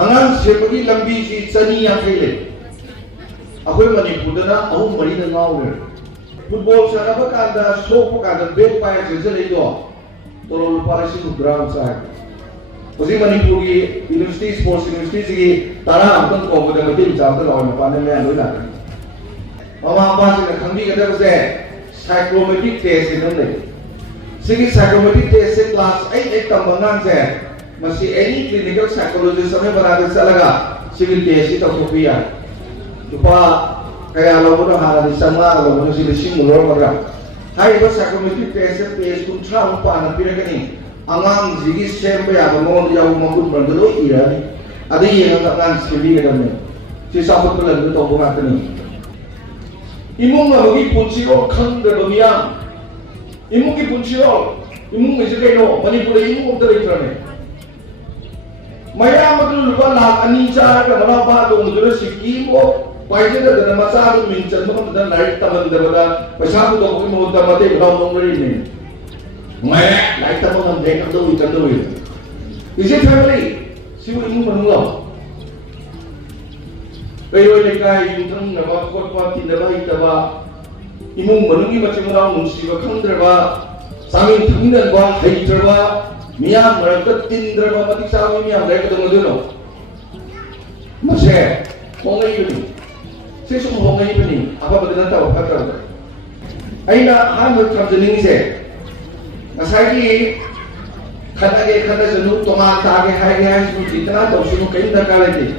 angang sepagi lambi si chani yakhele akhoi manipur na ahum mari na ngawre football sanaba kanda sopo kanda bet pai jele do tolol parasi ground side Usi Manipur की University Sports University की तारा हमको Covid में team चाहते लोग में पाने में आलू ना मामा पास में खंडी के तरफ से psychometric test इन्हों ने सिर्फ psychometric test से class 8 तंबंगान से मसी any clinical psychologist हमें बनाने से लगा सिर्फ test ही तो कोपिया जुपा कया लोगों ने हारा दिसंगा लोगों ने सिर्फ सिंगुलर मरा हाई बस psychometric test से test कुंठा उपान पिरे कनी angang zigi sembe ya ngom ya magut berdulu iya ni ada yang angang sekali ke dalam si sahabat pelan itu tahu nggak ni imung lagi puncio kang berbiang imung ki puncio imung mesti keno Manipur imung dari mana maya matul lupa lah ani cara ke mana apa tu mungkin sikimo baiknya dengan masa tu mincan tu kan naik taman daripada pasal tu tu mungkin mau mati belum dari ni मैं light तक हम देख कर दो इसे family सिर्फ emu बनूंगा कई लोग लेकर यूथन नवा कोट पार्टी नवा इतवा इमू बनूंगी बच्चे मराव मुंशी बखंडरवा सामिन थंगनवा हेइटरवा मियां मरक तिंद्रवा मतिसाव मियां लेकर दो मधुनो मुझे होंगे युनी से सुम होंगे युनी apa benar tahu kata aina han berkabjening se Asal kata senu tomat tage hai senu itna to senu kain dakar lagi.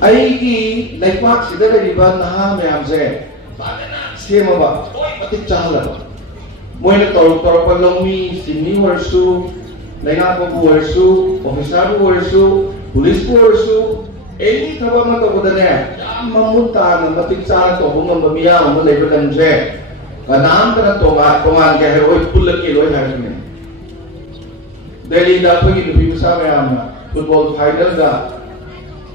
Ai ki laikmak sida le riba naha mayam se sema ba ati chala ba. Moina tor palomi sini warsu lainga ko warsu officer warsu police warsu any thaba ma to bodane mamunta na matik chala to bumam bamiya mo lebelam se नाम करना तोमान क्या है वो पुल के लोग हैं इसमें दिल्ली दाखिल की नबी मुसा में आना फुटबॉल फाइनल का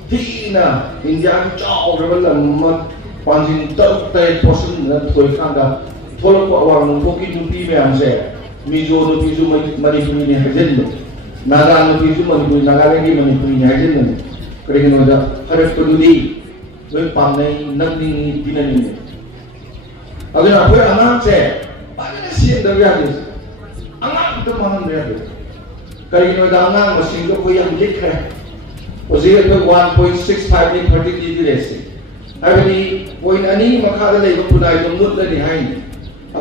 तीना इंडिया की चाव रेबल मत पांचिन तक पोषण न कोई खांगा थोड़ा को अवार मुंको की नबी में हमसे मिजो नबीजो मणिपुरी ने हजन लो नागा नबीजो मणिपुरी नागालैंड की मणिपुरी ने हजन लो करेंगे नोजा हर एक प्रदूषी वे पाने नकली दिननी अगर आप अनाम से पाने सीन दरिया दिस अनाम तो महान दरिया दिस कहीं न दांगा मशीन को कोई हम लिख रहे उसी के 1.65 में 30 डिग्री ऐसे अभी कोई नहीं मखादा ले को पुनाई तो मुद्द नहीं है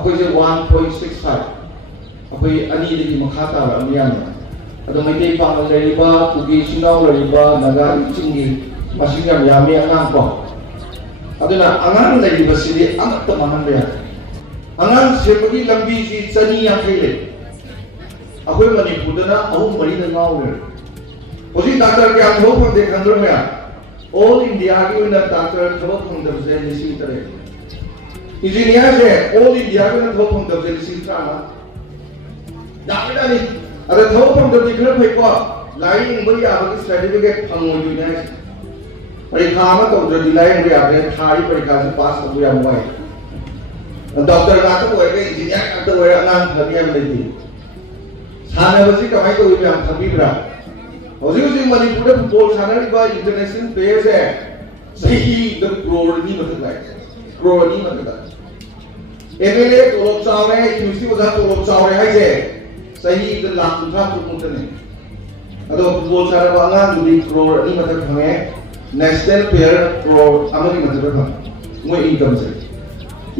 अकोई से 1.65 अकोई अनी लेकिन मखाता अमियान अतो मैं कई पांग ले रिबा कुकी सिनाव ले रिबा नगा चिंगी मशीन का यामी अनाम को अदुना अंगान लेरिबा सिदि अमत मानन बया अंगान सेपगी लंबी सी चनी याखैले अखोय मणिपुर दना अहु मरी न गावरे होजी डॉक्टर के अथो फंदे खंद्र में ऑल इंडिया की उन डॉक्टर थबो फंदर से लिसी तरे इंजीनियर से ऑल इंडिया के थबो फंदर से लिसी त्राना दाखिला नि अरे थबो फंदर दिखर फेको लाइन बया बगी सर्टिफिकेट फंगो जुने परीक्षा में तो जो दिलाई मुझे आपने थारी परीक्षा से पास हो गया हुआ है डॉक्टर का तो वो है इंजीनियर का तो वो है नाम थबिया में थी साने बसी कमाई तो ये हम थबी बरा उसी मणिपुर में फुटबॉल साने की बात इंटरनेशनल प्लेयर्स है सही द करोड़ नहीं मतलब एमएलए तोलोब चावरे यूनिवर्सिटी को जहाँ तोलोब चावरे है जे सही द लाख तुझा तो मुझे अदो फुटबॉल साने वाला दूरी करोड़ नहीं मतलब हमें नेशनल प्लेयर प्रो अमरी मतलब है वो इनकम से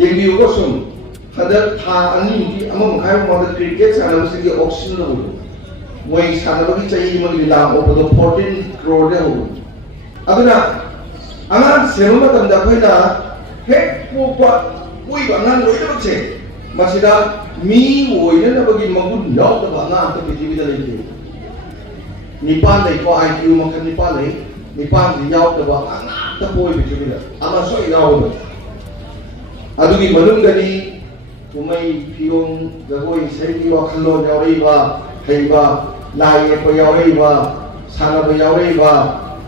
ये भी वो सुन हदर था अन्य की अमम खाए मॉडल क्रिकेट साने उसे की ऑक्सीजन हो वो एक साने बगी चाहिए मन लाम ओपर तो 14 करोड़ है हो अदना अनान सेरों में तंदा कोई ना है वो कोई अनान लोई तो बच्चे मसीदा मी वो इन्हें ना बगी मगुन याव तो अनान तो पृथ्वी दले के निपाल ले को IQ मखन निपाल ले निपाल याव तो अनान तो कोई पृथ्वी दले अमा सोई याव तो अदुगी मनुंगनी तुम्हें फियों जगोई सही वाखलो यावरी बा हेबा लाये को यावरी बा साना बा यावरी बा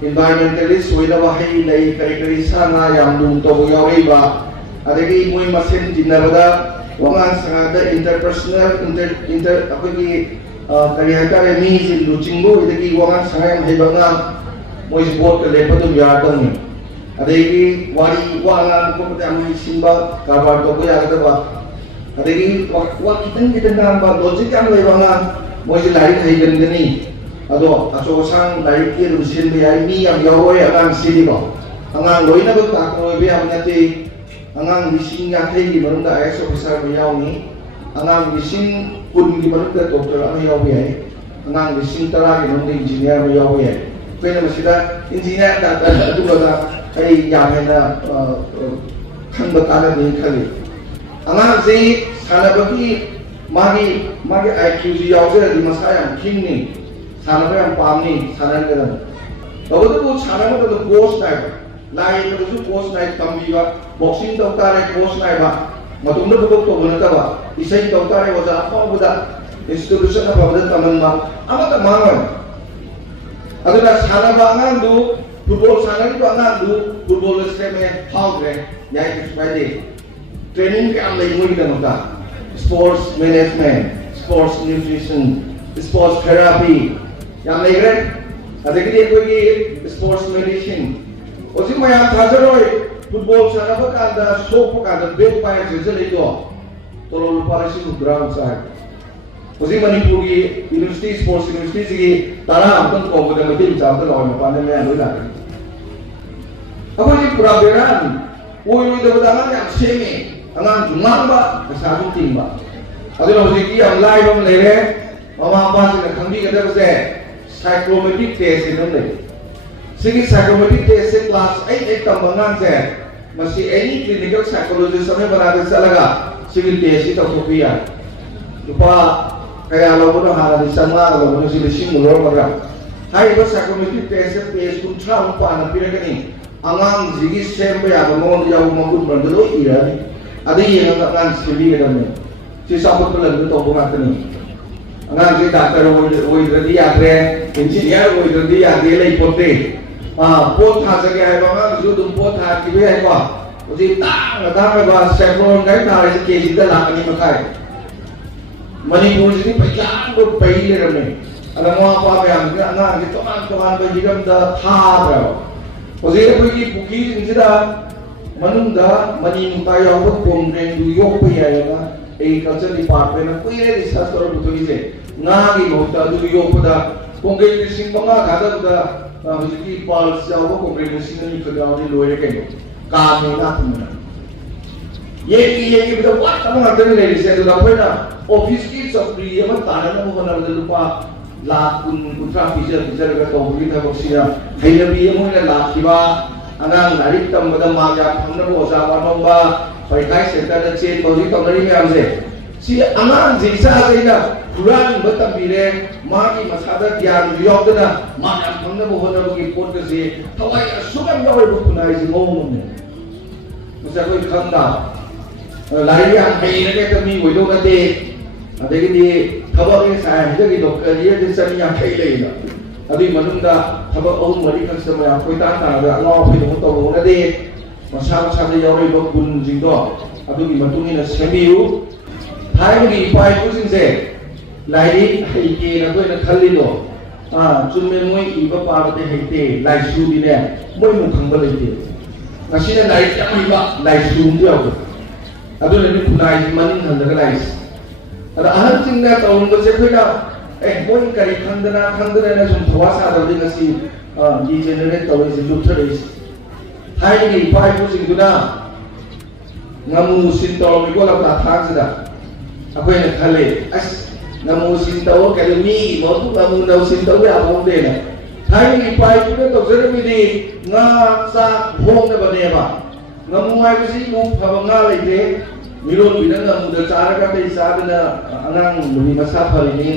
environmentalist soida hai nei kari sana yang dum to yawi ba adagi moi masen dinarada wangan sangada interpersonal inter apagi kari hakare ni sin luchingbo idagi wangan sangayam hebanga मोई बोर्ड के लेपर तो यार तो नहीं अदेगी वारी वाला को पता हम सिंबा कारबार तो कोई आगे तो बात अदेगी वाक कितन नाम बात लॉजिक क्या ले वाला मोई लाइट है गंदनी अदो अचो सांग लाइट के रुशिन में आई नी हम याओ ये अगांग सीधी को अगांग लोई ना बता कोई भी हम नते अगांग मिशिंग या थे की मरुंगा आईएएस ऑफिसर में याओ नी अगांग मिशिंग कुन की मरुंगा डॉक्टर में याओ भी है अगांग मिशिंग तरा के मरुंगा इंजीनियर में याओ भी है फिर मसीदा इंजीनियर डॉक्टर अदुगा आई यामेना खंड काला नहीं खली अगांग से सानबकी मागी IQ जी याओ से दिमाग किंग नहीं सानबे हम पामनी सानन के दम तो सानन में तो कोर्स नाइट लाइट में तो कोर्स नाइट कम भी बा बॉक्सिंग तो तारे कोर्स नाइट बा मतुम तो तो बनता बा इसे तो तारे वजा आपा बुदा institution of public common ma ama ta mangan aduna sanaba angang du football sanani to angang du football se me how gre yai friday training ke am lai mui da nota sports management sports nutrition sports therapy yam lai gre adagi ko gi sports medicine osi mayam thazaroi football sanaba ka da sok ka da bet pa ya jele do tolol parasi ground side उसी मणिपुर की university sports university की तारा हमको competition में team चाहते लोग में पाने में आने लगे अब ये पूरा बेरान वो ये बताना कि अच्छे में अनाम जुमान बा साधु टीम बा अगर हम जी हम लाइव हम ले रहे हम आप से खंडी के तरफ से साइकोमेट्रिक टेस्ट इन्हों ले सिर्फ साइकोमेट्रिक टेस्ट से क्लास 8 एक तंबंगान से मसी एनी क्लिनिकल साइकोलॉजिस्ट हमें बना दे चलेगा सिविल टेस्ट ही तो कोपिया lupa kaya lo bodo hala di sana lo bodo si lising mulor magra hai ba sakomiti test test kun tra pa na pira kani angam jigi sembe ya mo ya mo kun bandelo ira ni adi yang angam sili ga me si sabut pelan to bo ma kani angam si doctor wo radi ya re engineer wo radi ya de lai pote pot tha sa ga hai ba ma ju dum pot tha ki be hai ba uji ta ba saffron ga ta re ke ji da la ni ma kai Manipur से पचान को पहले रमे अलग वहाँ पावे हम के अन्ना के तमान पे जिगम दा था रहो उसे कोई की पुकी इंसिदा मनुंदा मनी मुका या वो कोंग्रेन दु यो पे आएगा एग्रीकल्चर डिपार्टमेंट में कोई रे रिसर्च और बुतोई से ना की बहुत दु यो पदा कोंग्रेन सिंह बंगा खादा दा उसे की पाल्स या वो कोंग्रेन सिंह ने खदाव ने लोए के काम में ना तुमने ये बेटा वाट तम आते ने ले से तो कोई ना ऑफिस की चक्री हम ताना न हो ना लुपा लाख कुंट्रा फीचर का तो भी था बक्सिया हैन भी हम ने लाख किबा अनांग लारिक तम बदा मा या हमन को ओजा वानोबा फैकाई सेंटर द चेन तौजी तमरी में हमसे सी अनांग जिसा सेना पुरान बतम बिरे मा की मसादा ज्ञान योगना मा या हमन को होना की पोट से थवाई सुगम यावे बुकुनाई से मो ने मुझे कोई खंदा live yang hay na cái mi buổi đâu cái ở đây cái thabo cái sai cái gì độc cái gì sân yang hayเลยนะở đây mà chúng ta thabo ông mà đi các sân mà coi ta là lo phải đúng tàu cái đi mà sao đi giao đi đâu cũng gì đó ở đây mà chúng ta xem biu thái cái gì phải cũng xin sẽ lại đi hay kia là tôi là khăn đi rồi chúng mình mới ý bảo ba cái hay thế lại su đi nè mới một thằng bao nhiêu là xin là lại chẳng hay ba lại su được अदु ने खुनाई मन हंदग लाइस अदा अहन सिंगना तौन बसे खुना मोन करी खंदना ने सुम थवा सा दि गसी डी जनरेट तौई से जुथरेस हाई नि पाइ पु सिंगुना ngamu sin tol mi ko la ta thang sida akoi ne khale as ngamu sin tol academy mo tu ngamu no sin tol ya bom de na hai ni pai pu ne to zere mi di nga sa hong ne ba ne ba ngamu mai bi si mu phaba nga lai de मिलोन बिना ngamu da चार का पे साब ना अंगांग मुनि मसा फलिनी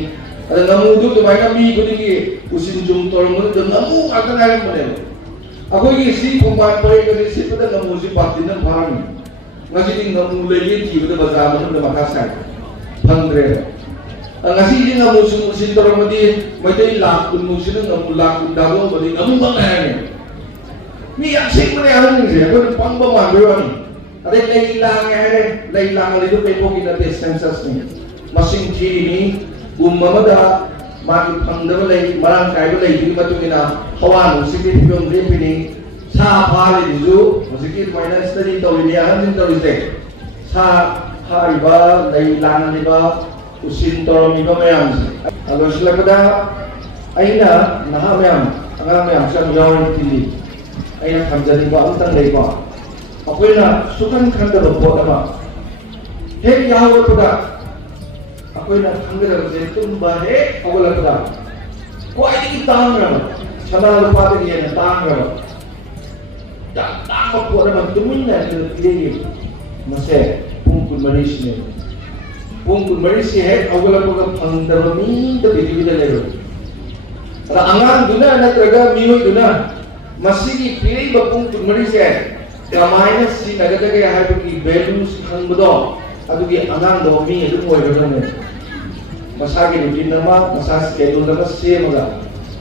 अरे ngamu दु तो भाई का मी गुदी की उसिन जुम तोर मुन तो ngamu आका ना मने अको की सी कोंबान पय के सी पद ngamu सी पाती न Bhami ngasi ni ngamu le yin ti बद बाजार में तो मका साइ फंग्रे ngasi ni ngamu उसिन तोर मदी मते लाख कुन मुसिन ngamu लाख कुन दालो बदी ngamu बंग है ni yang sing मने आन नि से को पंग ब मान बेवानी अरे लई लांग ले तो पेपो की नते सेंसस में मशीन थी नी गुम ममदा मागी फंगदब लई मरांग कायबो लई दिनि मतुगिना हवा नुसिति फिबम रेपिनि सा फाले दिजु हजिकि माइना स्टडी तौलिनि आहाजिन तौलिसे सा फारिबा लई लांनिबा उसिन तोरमिबा मयाम अलोसलकदा अइना नहा मयाम अंगा मयाम सम यावरि तिलि अइना खमजनिबा अमतंग लैबा अखोइना सुखन खंदबा पोट अमा हेक यावरपदा अखोइना खंगदबसे तुम्बा हेक अवलकदा क्वाइदगी तांगरबा सना लुपादगी हेना तांगरबा तांगबा पोट अमा तुमिना तिलेगी मसे पुंग कुनमरिसने पुंग कुनमरिसे हेक अवलकदा फंगदबा मीदा बिदिबिदा लेरो अदा अंगांग दुना नत्रगा मियोय दुना मसिगी पिरिबा पुंग कुनमरिसे कमायना सी नगदगे हाइबगी वैल्यूज खंगबदो अदुगी अंगांगदो मी अदुम ओइरगने मसागी रूटीन नमा मसा स्केड्यूल नमा सेमगा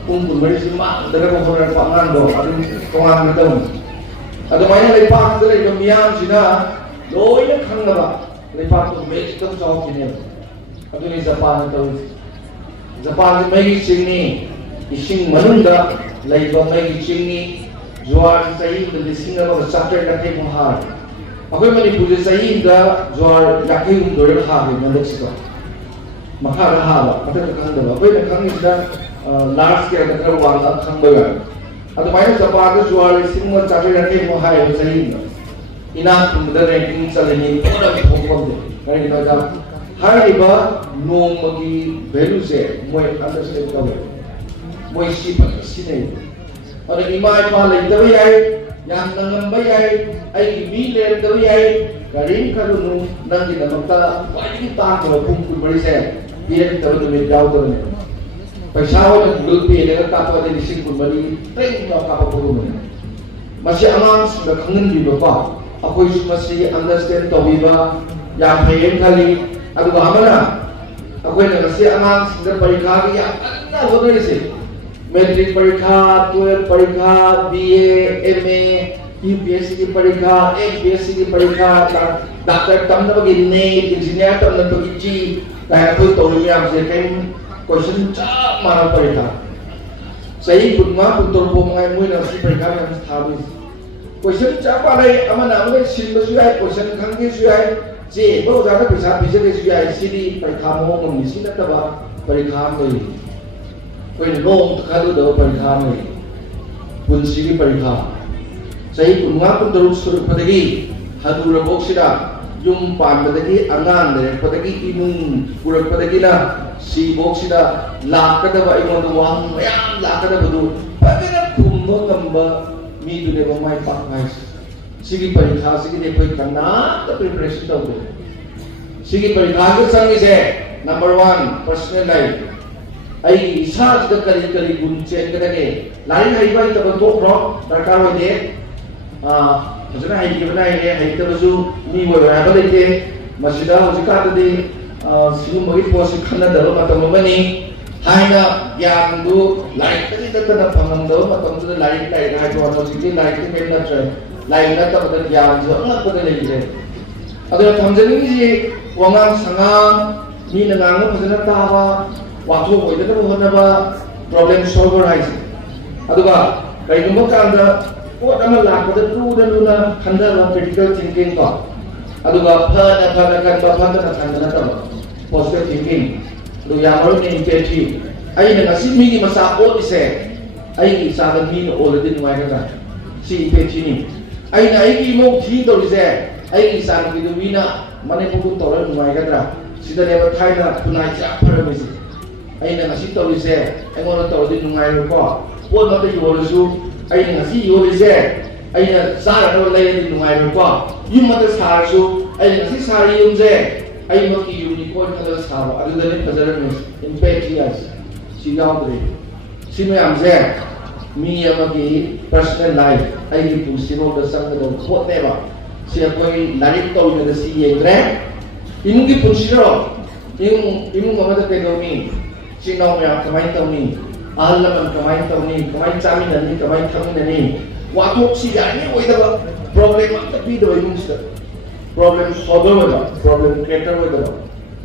पुंग कुनमरिसे मा दरगा होरन पांगांगदो अदुम तोंगान नदम अदुमायना लेपाक दले मियाम सिना लोयना खंगबा लेपाक तो मेज तम चावकिने अदुनि जापान तो जापान मेगी सिंगनी इसिंग मनुंगा लैबा मेगी सिंगनी जुआर सही द लिसिंग अमा चैप्टर लखे महार अखोय मणिपुर सही द जुआर लखे हुंदोर हाबे नलक्सिको मखा हाबा अतक खंगदबा अखोय न खंगिदा लार्ज स्केल द खर वांगा खंगबा अदु माय जापान द जुआर लिसिंग म चैप्टर लखे महार सही इना कुमदा रैंकिंग चलेनि ओदा फोकम दे करि नदा हारिबा नोमगी वैल्यू से मोय अंडरस्टैंड करबे मोय सिने और इमा इपा लेदब याय याम नंगम याय आई मी लेदब याय करिन करुनु नंगी नमता क्वाइदगी तांग को पुंग कुनमरि से बिरेन तब तो में जाव तो ने पैसा हो गुगल पे ने का तो दे लिसिंग कुनमरि ट्रेन का का पगो में मसे अमांग सुदा खंगन बि बपा अखोय सुमसी अंडरस्टैंड तो बिबा या फेन खाली अदु हमना अखोय ने मसे अमांग सुदा परीक्षा की या अन्ना होने से मैट्रिक परीक्षा 12 परीक्षा बीए एमए यूपीएससी की परीक्षा एमपीएससी की परीक्षा डॉक्टर तमनबगी नेट इंजीनियर तमनबगी जी ताया कोई तौली आपसे कई क्वेश्चन चा मारा परीक्षा सही बुनवा पुतोरपो मंगाय मुइना सी परीक्षा में स्थापित क्वेश्चन चा पाले अमना अमने सिंबसु याय क्वेश्चन खंगे सु याय जे बो जादा पैसा बिजगे सु याय सीडी परीक्षा मो मनिसी नतबा परीक्षा में कोई नोम खालू दो परीक्षा में पुंसी की परीक्षा सही कुंगा कुंतरुक सुरपदगी हदुर बोक्सिदा युम पानबदगी अंगांग दरेपदगी इमुंग पुरपदगी ना सी बोक्सिदा लाकदबा इमोद वांग मयाम लाकदबदु पगना खुम्बो गंबा मी दुने बमाय पाकाइस सिगी परीक्षा सिगी ने कोई कन्ना तो प्रिपरेशन तो सिगी परीक्षा के संग से नंबर 1 पर्सनल लाइफ आई इसाज द करी करी गुण चेंज करके लाइन हाइबा तब तो प्रो दरकार होते फजना हाइ के बनाए हाइ तबसु मी वो राबा लेते मसिदा होजिका तदे सिगु मगी पोसि खन्ना दरो मतम मनी हाइना ज्ञानदु लाइक तदि ततना फंगम दो मतम द लाइक लाइक हाइ तो नो सिगि लाइक के मेन न ट्राई लाइक न तब द ज्ञान जो अंग पद लेते अदर थमजनी जी वंगा संगा मी नगांग फजना तावा वाथो होइदना होनबा प्रॉब्लम सॉल्वर हाइस अदुगा कइगुम कांदा पोट अमा लाकदा लुना खंदा क्रिटिकल थिंकिंग को अदुगा फना फना kan फना खंदा तब पॉजिटिव थिंकिंग दु यामरो ने इंटेंटी आई ने ngasi मी की मसा ओ इसे आई की सादा मी ने ऑलरेडी नुवाय का सी इंटेंटी नि आई ना आई की मो थी तो इसे आई की सादा की दुविना मने पुकु तोर नुवाय का सिदा ने थाइना पुनाय जा फरमिसी अइना ngasi तौरिसे अइगोन तौरदि नुंगाइरको पोट मते योलसु अइना ngasi योलिसे अइना सारानो लैनि नुंगाइरको युम मते सारसु अइना ngasi सारि युमजे अइमकी यूनिकोड कलर सारो अदुदने फजरन इम्पेक्टियस सिगाउद्रे सिमयामजे मी अमकी पर्सनल लाइफ अइगी पुसिरो द संगदो पोटेबा सि अकोइ लारिक तौने द सि येग्रे इमुगी पुसिरो इमु ममदा पेदोमी सिंगाव में कमाई तौनी आहलमन कमाई तौनी कमाई चामिननी कमाई थमिननी वाथोक सिगानी ओइदबा प्रॉब्लम अत पीदो इमुंस प्रॉब्लम सॉल्वर होगा प्रॉब्लम क्रिएटर होगा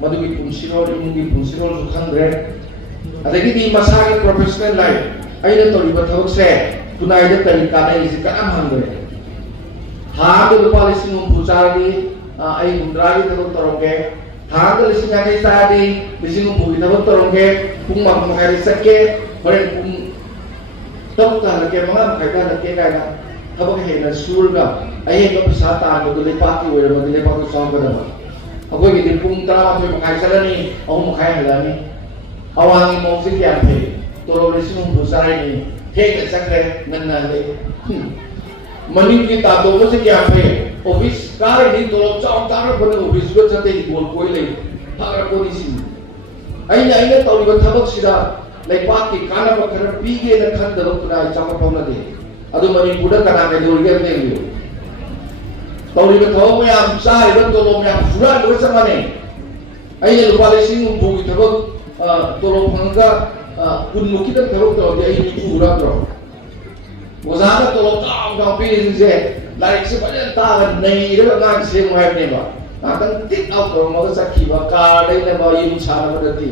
मधुगी पुंसिरो इमुगी पुंसिरो जो खंग्रे ꯑꯗꯒꯤꯗꯤ ꯃꯁꯥꯒꯤ ꯄ꯭ꯔꯣꯐꯦꯁꯅꯦꯜ ꯂꯥꯏꯐ ꯑꯩꯅ ꯇꯧꯔꯤꯕ ꯊꯕꯛꯁꯦ ꯈꯨꯟꯅꯥꯏꯗ ꯀꯔꯤ ꯀꯥꯟꯅꯩꯁꯤ ꯀꯅꯥꯝ ꯍꯪꯗ꯭ꯔꯦ ꯊꯥ ꯑꯃꯗ ꯂꯨꯄꯥ 50,000 ꯆꯥꯔꯗꯤ ꯑꯩ 50ꯒꯤ ꯊꯕꯛ ꯇꯧꯔꯝꯒꯦ ꯊꯥ ꯑꯃꯗ 50,000 ꯆꯥꯔꯗꯤ 50,000ꯒꯤ ꯊꯕꯛ ꯇꯧꯔꯝꯒꯦ ꯄꯨꯡ 4:30ꯗ ꯆꯠꯀꯦ ꯍꯣꯔꯦꯟ ꯄꯨꯡ 7ꯗ ꯍꯜꯂꯛꯀꯦ 5:30ꯗ ꯍꯜꯂꯛꯀꯦ ꯀꯥꯏꯅ ꯊꯕꯛ ꯍꯦꯟꯅ ꯁꯨꯔꯒ ꯑꯍꯦꯟꯕ ꯄꯩꯁꯥ ꯇꯥꯟꯕꯗꯨ ꯂꯩꯄꯥꯛꯀꯤ ꯑꯣꯏꯔꯕꯗꯤ ꯂꯩꯄꯥꯛꯇꯨ ꯆꯥꯎꯒꯗꯕ ꯑꯩꯈꯣꯏꯒꯤꯗꯤ ꯄꯨꯡ 12:30 ꯆꯠꯂꯅꯤ 3:30 ꯍꯜꯂꯛꯑꯅꯤ ꯑꯋꯥꯡꯒꯤ ꯃꯑꯣꯡꯁꯦ ꯀꯌꯥ ꯐꯩ ꯇꯣꯂꯣꯞ 50,000 ꯆꯥꯔꯅꯤ ꯊꯦꯡꯅ ꯆꯠꯈ꯭ꯔꯦ ꯉꯟꯅ ꯍꯜꯂꯛꯏ ꯃꯅꯤꯡꯒꯤ ꯇꯥꯇꯣꯡꯕꯁꯦ ꯀꯌꯥ ꯐꯩ ꯑꯣꯐꯤꯁ ꯀꯥꯔꯗꯤ ꯇꯣꯂꯣꯞ ꯆꯥꯎ ꯇꯥꯔꯛꯄꯅ ꯑꯣꯐꯤꯁꯀ ꯆꯠꯇꯦ ꯏꯀꯣꯜ ꯀꯣꯏ ꯂꯩ ꯐꯔꯛꯄꯅꯤꯁꯤꯡ ꯑꯩꯅ ꯇꯧꯔꯤꯕ ꯊꯕꯛꯁꯤꯗ ꯂꯩꯄꯥꯛꯀꯤ ꯀꯥꯟꯅꯕ ꯈꯔ ꯄꯤꯒꯦꯅ ꯈꯟꯗꯕ ꯈꯨꯟꯅꯥꯏ ꯆꯥꯎꯈꯠꯄ ꯅꯠꯇꯦ ꯑꯗꯨ ꯃꯅꯤꯄꯨꯔꯗ ꯀꯅꯥ ꯀꯩꯗꯧꯔꯤꯒꯦ ꯑꯝꯇ ꯌꯦꯡꯕꯤꯌꯨ ꯇꯧꯔꯤꯕ ꯊꯕꯛ ꯃꯌꯥꯝ ꯆꯥꯔꯤꯕ ꯇꯣꯂꯣꯞ ꯃꯌꯥꯝ ꯍꯨꯔꯥꯟꯕꯒ ꯆꯞ ꯃꯥꯟꯅꯩ ꯑꯩꯅ ꯂꯨꯄꯥ 50,000ꯒꯤ ꯊꯕꯛ ꯇꯣꯂꯣꯞ ꯐꯪꯉꯒ 10,000ꯈꯤꯇꯪ ꯊꯕꯛ ꯇꯧꯔꯗꯤ ꯑꯩ 20 ꯍꯨꯔꯥꯟꯗ꯭ꯔꯣ ꯑꯣꯖꯥꯅ ꯇꯣꯂꯣꯞ ꯆꯥꯎ ꯄꯤꯔꯤꯁꯤꯡꯁꯦ ꯂꯥꯏꯔꯤꯛꯁꯦ ꯐꯖꯅ ꯇꯥꯛꯑꯒ ꯅꯩꯔꯒ ꯑꯉꯥꯡ ꯁꯦꯝꯃꯨ ꯍꯥꯏꯕꯅꯦꯕ ꯉꯥꯛꯇꯪ ꯇꯤꯛ ꯑꯥꯎꯠ ꯇꯧꯔꯝꯃꯒ ꯆꯠꯈꯤꯕ ꯀꯥꯔ ꯂꯩꯅꯕ ꯌꯨꯝ ꯁꯥꯅꯕ ꯅꯠꯇꯦ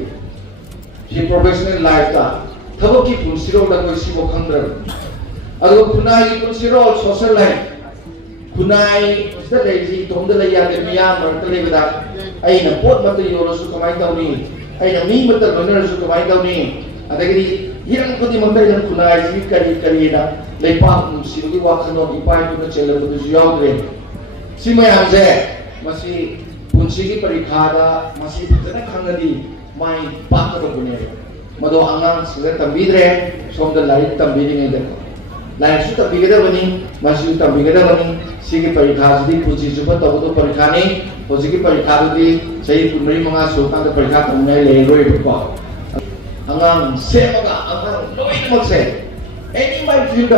ꯁꯤ ꯄ꯭ꯔꯣꯐꯦꯁꯅꯦल लाइफता थबकी पुनसिरोल कोई सिबो खंद्र अदो खुनाई पुनसिरोल सोशल लाइफ खुनाई सिदा लेजी तोंद ले यादे मिया मरत ले बदा अइना पोट मत योलसु कमाई तौनी अइना मी मत बनरसु कमाई तौनी अदगरी हिरंग खुदी मंदर जन खुनाई जी करी करीना लेपा सिबगी वाखनो इपाई तुन चेलबु दु यावदे सिमयामजे मसी पुनसिगी परीक्षादा मसी फजना खंगदी माई पाकदबने मदो आंगांग सिंगे तंबीद्रे सोमदा लाइक तंबीरिङैदे लाइकसु तंबीगदबनी मसिउ तंबीगदबनी सिगी परीक्षासुदि पुंसि सुबा तबदो परीक्षानि होजिगी परीक्षादुदि सही 14 सुकांदा परीक्षा तंनाय लेरोइबको आंगांग सेमगा आंगांग लोइनमसे एनी माइ फील्ड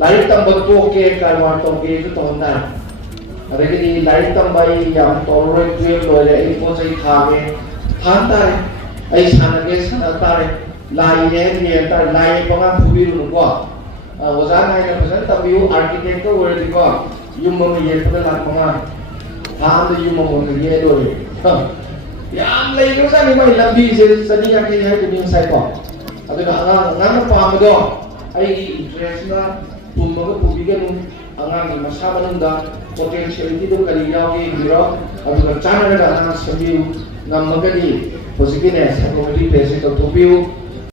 लाइक तंबद तोके कारवार तोके जु तोंदा अदगि लाइक तंबाई याम तोरोय 12 लोले ए पोजै थागे थांतारे आई सानगे सानतारे लाइने रियता लाइ पगा फुबिरु को ओजा नायना फसन तबिउ आर्किटेक्ट को वरदिको युमम येपदा लापमा थाम युमम ये दोरे याम लेगो सानि मै लंबी से सनी या के है दुनिया साइ को अदुना अंगांग पामदो आई इंटरेस्ट ना पुमगा पुबिगनु अंगांग मसा मनंदा पोटेंशियलिटी दो करी यावगे हिरो अदुना चानरगा अंगांग सबिउ नमगदी होजिगिने साइकोमेट्री प्लेस तो थोबिउ